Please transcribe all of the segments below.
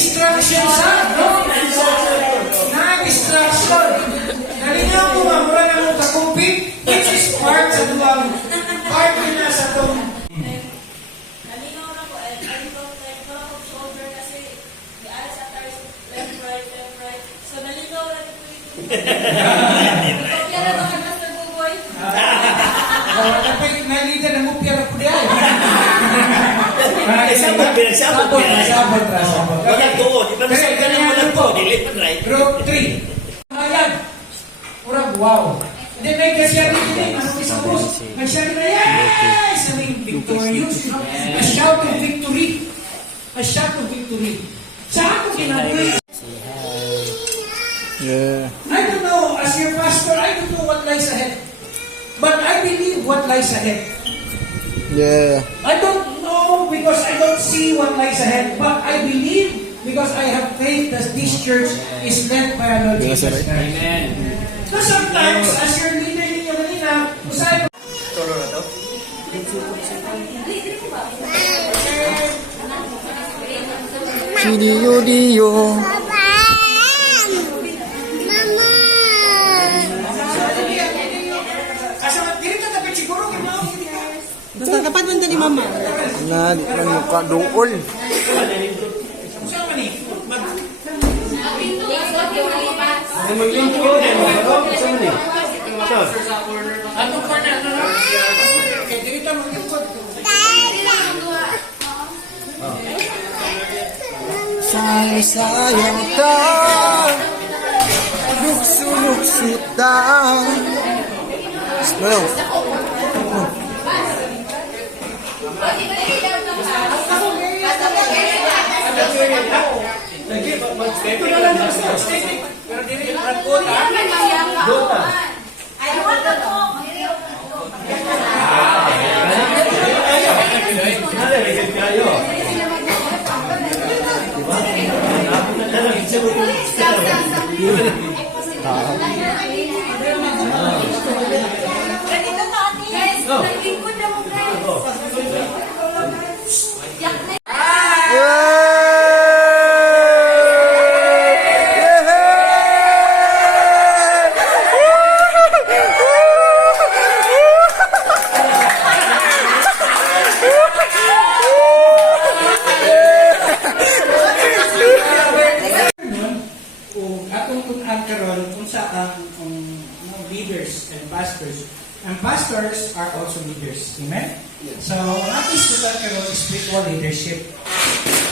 Na-distraction sa, no? Na-distraction. Nalingaw ko nga, mura na mo kakumpit, which is part sa duwang, part na sa itong. Nalinaw na po, and I don't like mga shoulder kasi di alas at ours, left, right. So, nalinaw na po ito. Kopya na naman, Master Buboy. Kapag nalita na mo, piyara po diyan. Sabot. Walang tuon. Iba na sa ganang walang tuon. Dilipat right. Group 3. Ayan. Urang, wow. Then may kasyari din. Ano isa po? Kasyari na yes! Sabi victorious. A shout of victory. A shout of victory. Sa ako ginagawa. Yeah. I don't know, as your pastor, I don't know what lies ahead. But I believe what lies ahead. Yeah. I don't know because I don't see what lies ahead, but I believe because I have faith that this church is led by our Lord Yes, Jesus sir. Christ. So sometimes, as your leader ninyo kanina, usay Dio. asa dili ta dapat siguro kay mao kini ka. Basta kapat man ni mama. Na di man mukha dool. Usa man ni? Ano corner ano? Kay dili ta maglingkod. Sayang ka. Lukso ta. Smell. Ito na lang ang statement. Pero dili ang kota. Kota. Naglingkod na mo, guys. Yak na Atong tunan karon kung saan ang leaders and pastors. And pastors are also leaders. Amen? So, ang ating tunan karon is spiritual leadership.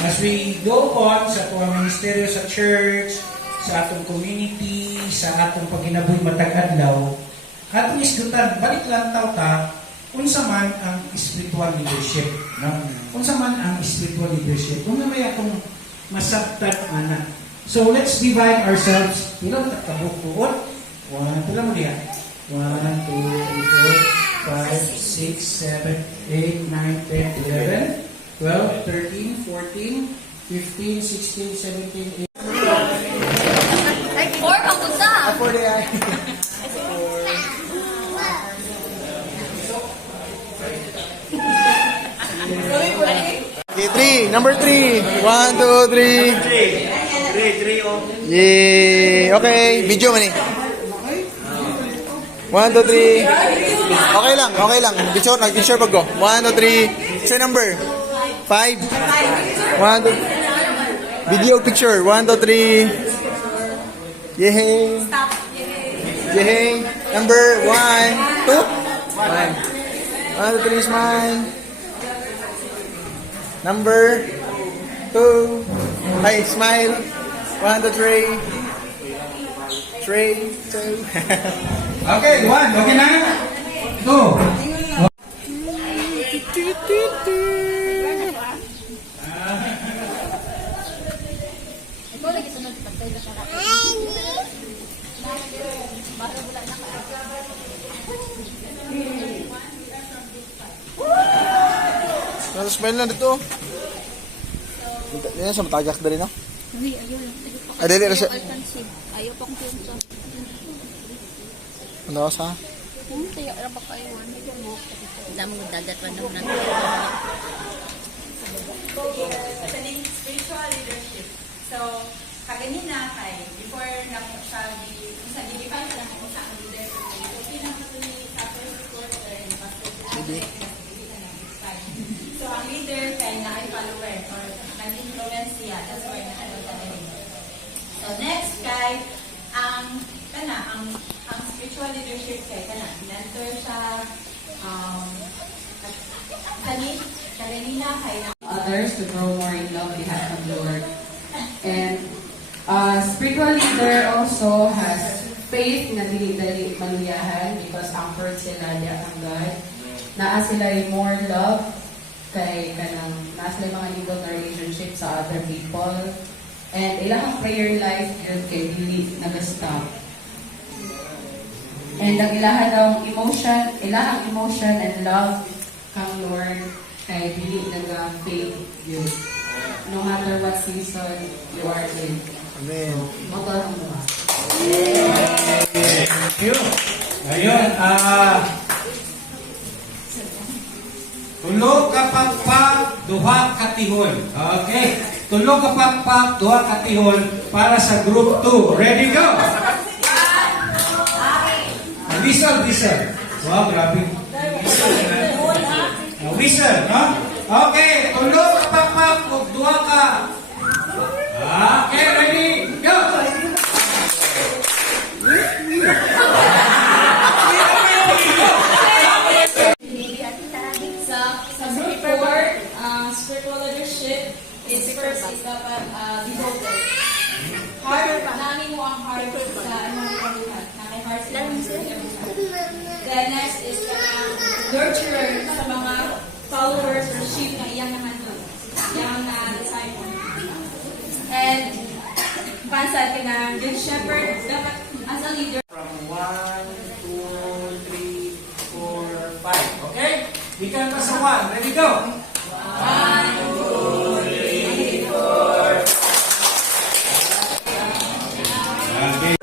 As we go on sa tuwang ministeryo sa church, sa atong community, sa atong paginabuhi matag adlaw, atong isgutan, balik lang taw ta, unsa man ang spiritual leadership. No? Unsa man ang spiritual leadership. Kung may akong masabtan ana. So let's divide ourselves. Ilang tatabuk-buot? 1, pila mo diya? 1, 2, 3, 4, 5, 6, 7, 8, 9, 10, 11, 12, 13, 14, 15, 16, 17, 18. Ay, 4 pang punta. For the eye. Okay, 3. Number 3. 1, 2, 3. 3 oh. Yeah. Okay. Video man eh. 1, 2, 3. Okay lang. Nag-picture pag go. 1, 2, 3. Say number. 5. 1, 2. Video picture. 1, 2, 3. Yehey. Yehey. Number 1, 2. 1. 1, 2, 3. Smile. Number 2. Hi, smile. 1, 2, 3. 3, 2. Okay, 1. Okay na? 2. Ikaw lagi sunod pagkay na siya. Bakit wala na ka? Nasa smile na dito. Yan sa matagak dali no? Uy, ayun. Dali na siya. Ayaw pa kong pinsa. Ano sa? Kaya ra ba kayo? Dami mo dagat pa naman natin. Spiritual leadership. So, kaganina kay, before na po siya, sa define na kung saan leader ko ngayon. So, pinakatuloy sa first quarter, so, ang leader kay na ay follower or nag-influence siya. That's why nakalita na rin. So, next kay, ang spiritual leadership kay, mentor siya, kanina kay others to grow more in love behalf of the Lord. And spiritual leader also has faith na dili-dili maluyahan because anchored sila diya ang God. Naa sila yung more love kay kanang naa sila yung mga libot na relationship sa other people. And ilang prayer life yun kay dili nag-stop. And ang ilahang emotion and love kang Lord kay dili nag-faith yun. No matter what season you are in. Amen. Motor ang mga. Thank you. Ayun, tulog ka pagpag, duha katihol. Okay. Tulog ka pagpag, duha katihol para sa group 2. Ready, go! Whistle. Wow, grabe. Whistle, no? Okay, tulog ka pagpag, duha ka. Okay, ready, go! Sa group 4, spiritual leadership is first is dapat devoted. Heart, nani mo ang heart sa anong kabuhat. Naki heart sa kabuhat. Then next is nurturer sa mga followers or sheep na iyang nahandog. Iyang disciple. And pansa ka na good shepherd, dapat as a leader. From 1, 2, 3, 4, 5. Okay? Ikan pa sa 1. Ready, go! 1, 2, 3, 4. Okay.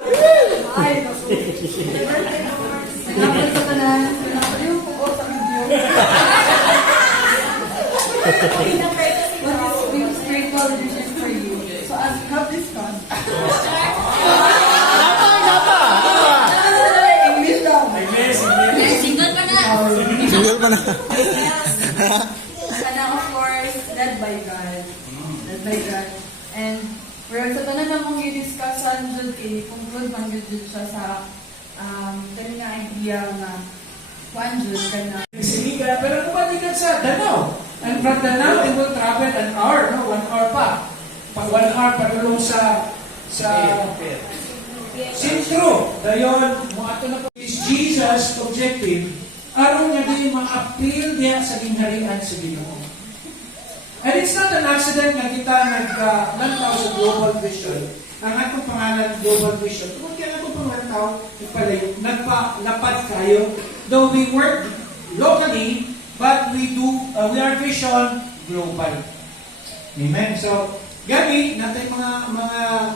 Salamat sa tanan. Salamat yung po sa video. What is being spiritual leadership for you? So as we have discussed. English lang. Single pa na! Single pa na. And of course, led by God. Led by God. And we're sa tanan na mong i-discussan dyan kung good man good siya sa kanina idea na kuan dyan ka na. Siligan, pero kumalikan sa Danau. And from Danau, they will travel an hour, no? 1 hour pa. 1 hour padulong sa sentro. Dayon, mo ato na po is Jesus' objective. Aron nga din ma-appeal niya sa ginharian sa Ginoo. And it's not an accident na kita naglantaw sa Global Vision. Ang atong pangalan, Global Vision. Kung kaya atong pangalantaw, nagpalapad kayo. Though we work locally, but we are vision global. Amen? So, gabi, natin mga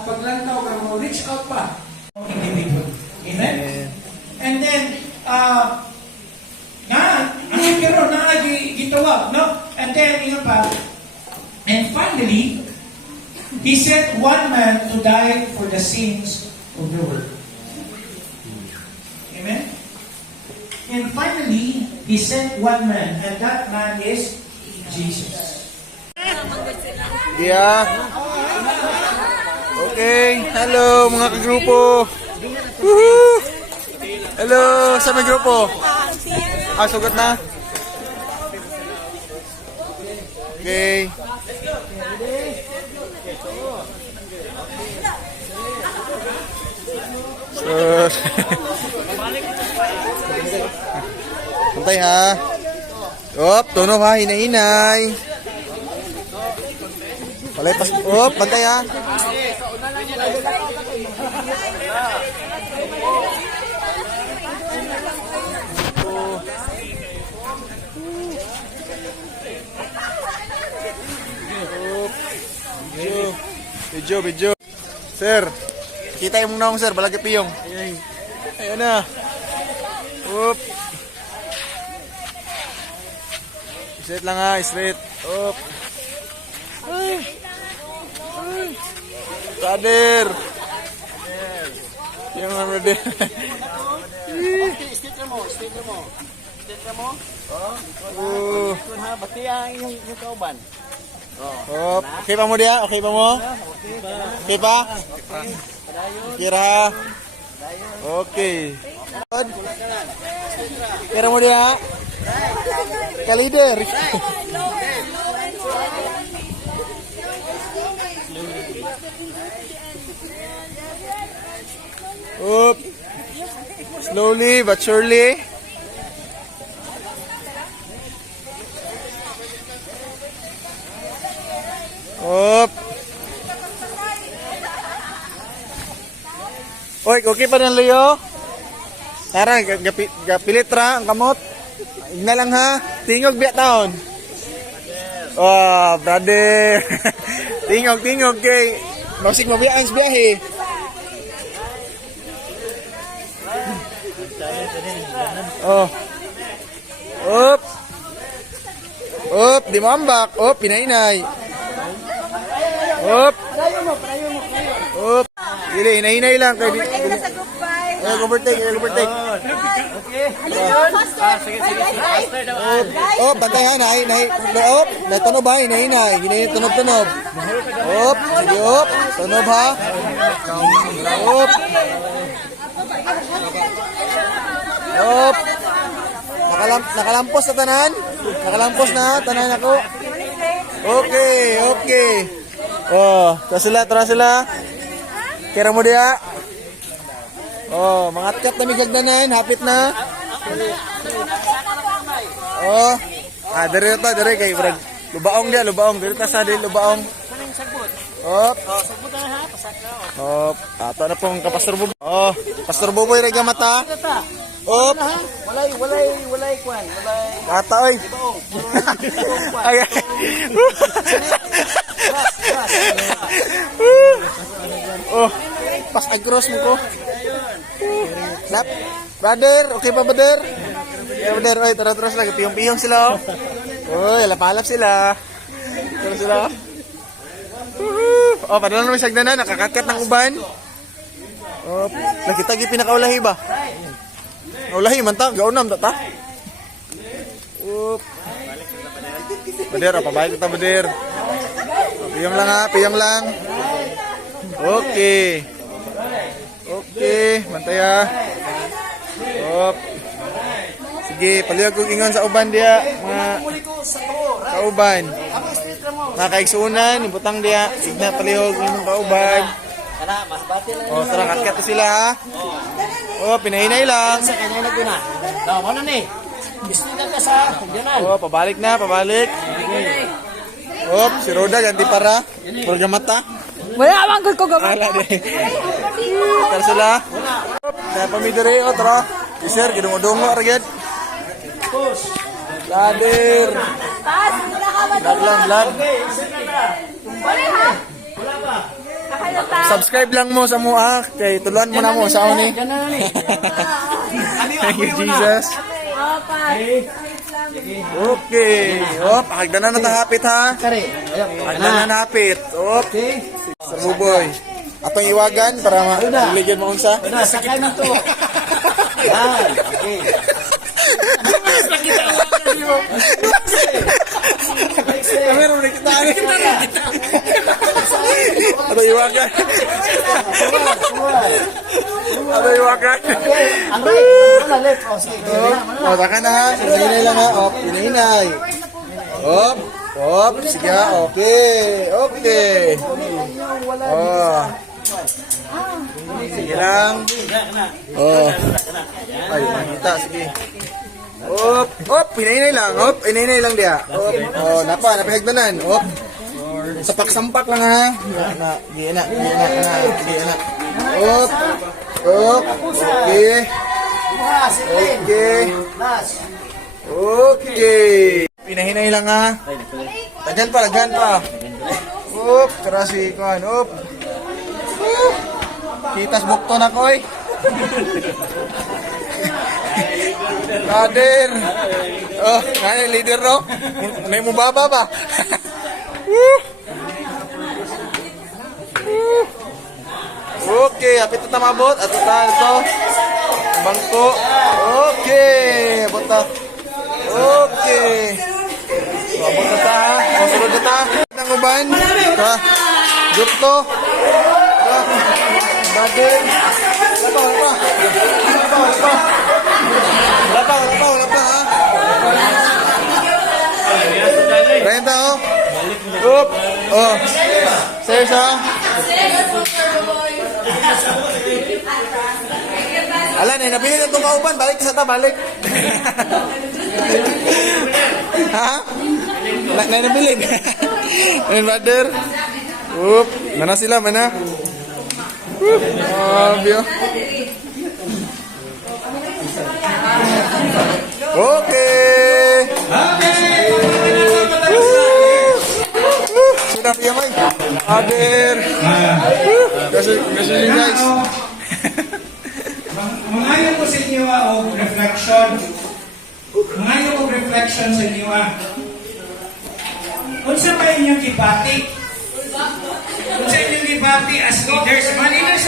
paglantaw ka, mga reach out pa. Individual. Amen? And then, pero gitawag, no? And then, yun pa, and finally, He sent one man to die for the sins of the world. Amen? And finally, He sent one man, and that man is Jesus. Yeah. Okay. Hello, mga kagrupo. Woohoo! Hello, sa mga grupo. Sugat na? Okay. So, Pantay ha. Tunog ha, hinay-hinay. Palipas. Pantay ha. Video. Sir, kita yung naong sir, balagay piyong. Ayan na. Straight lang ha, straight. Ay. Brother. Yung mga brother. Sticker mo. Sticker mo. Oh. Ha, bati ang yung kauban. Oh, okay pa mo dia? Okay pa mo? Okay pa? Kira. Okay. Kira mo dia? Kalider. Up. Slowly but surely. Up. Oy, okay pa rin Leo? Tara, gapilit ra ang kamot. Igna lang ha. Tingog biya taon. Oh, brother. tingog kay masig mabiyaan sa biyahe. Oh. Up. Up, di mambak. Up, pinainay. Up. Up. Dili, hinay-hinay lang. Kay overtake. Up, bantay ha, nahi. Up, natunob ha, hinay-hinay. Hinay, tunob. Up, sige up. Tunob ha. Up. Up. Nakalampos na tanan? Nakalampos na tanan ako? Okay. Oh, tara sila. Kira mo dia. Oh, mga atkat na migagdanan, hapit na. Oh. Dire kay brad. Lubaong dire ta sa lubaong. Op. Op. Ato na pong kapastor Buboy. Oh, Pastor Buboy rega mata. Op. Walay kwan. Ata oy. Ay. Oh, pas agros mo ko. Nap. Brother, okay pa brother? Yeah, brother, oy, tara sila, piyong-piyong sila. Oy, lapalap sila. Tara sila. Oh, padala naman siya na, nakakakat ng uban. Oh, nakita gi pinakaulahi ba? Ulahi man ta, gaunam ta. Up. Brother, pabalik kita brother. Piyong lang ha, piyong lang. Okay. Mantaya. Op. Sige, palihog kong ingon sa uban dia, mga kauban. Mga kaigsuunan, ibutang dia, signa palihog ingon kauban. Oh, tara, katkat sila ha. Oh, pinahinay lang. Sa kanya na guna. Mo na ni. Gusto ka sa regional. Oh, pabalik. Op, si Roda ganti para. Purga mata. Wala man ko gamay. Ala de. Tara sila. Kaya pamidere o tara. Sir, gidungo-dungo ragid. Ladir. Vlog. Subscribe lang mo sa mua kay tuluan mo na mo sa ni. Thank you Jesus. Okay. Op, hagdanan na tahapit ha. Hagdanan na hapit. Op. Sir Buboy. Atong iwagan para maligyan mo unsa. Sakay na to. Yan. Okay. Kamera mo kita. Atong iwagan. Ang right. Wala left. Oh, sige. Oh, taka na ha. Hinahinay lang ha. Op, hinahinay. Op, sige ha. Okay. Oh. Sige lang. Oh. Ay, makita. Sige. Hinahinay lang. Hinahinay lang dia. Oh, napahigdanan. Sapak-sampak lang ha. Di na. Okay. Pinahinay lang ha. Lagyan pa. Karasi kan. Kitas bukto na ko eh. Kader. Oh, ngani leader no? May mo baba ba? Okay, hapit na mabot. At ito. Bangko. Okay. Abot na. Okay. So, abot na ta. O, sunod na ta. Nang uban. Ha? Group to. Ha? Badin. Lapa, ha? Renta, oh. Up. Oh. Stairs, ha? Ala, napili na itong kauban. Balik sa ta, balik. Ha? Napili. And brother. Up. Mana sila, mana? Up. Oh, biyo. Okay. Sudah piye, May? Hadir. Kasi guys. Mangayo ko sa inyo og reflection. Mangayo og reflection sa inyo. Unsa pa inyong gibati? Unsa inyong gibati as leaders? Leaders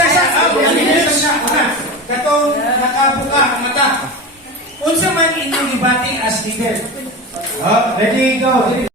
sa una. Katong nakabuka ang mata. Unsa man inyong gibati as leader? Ready, go.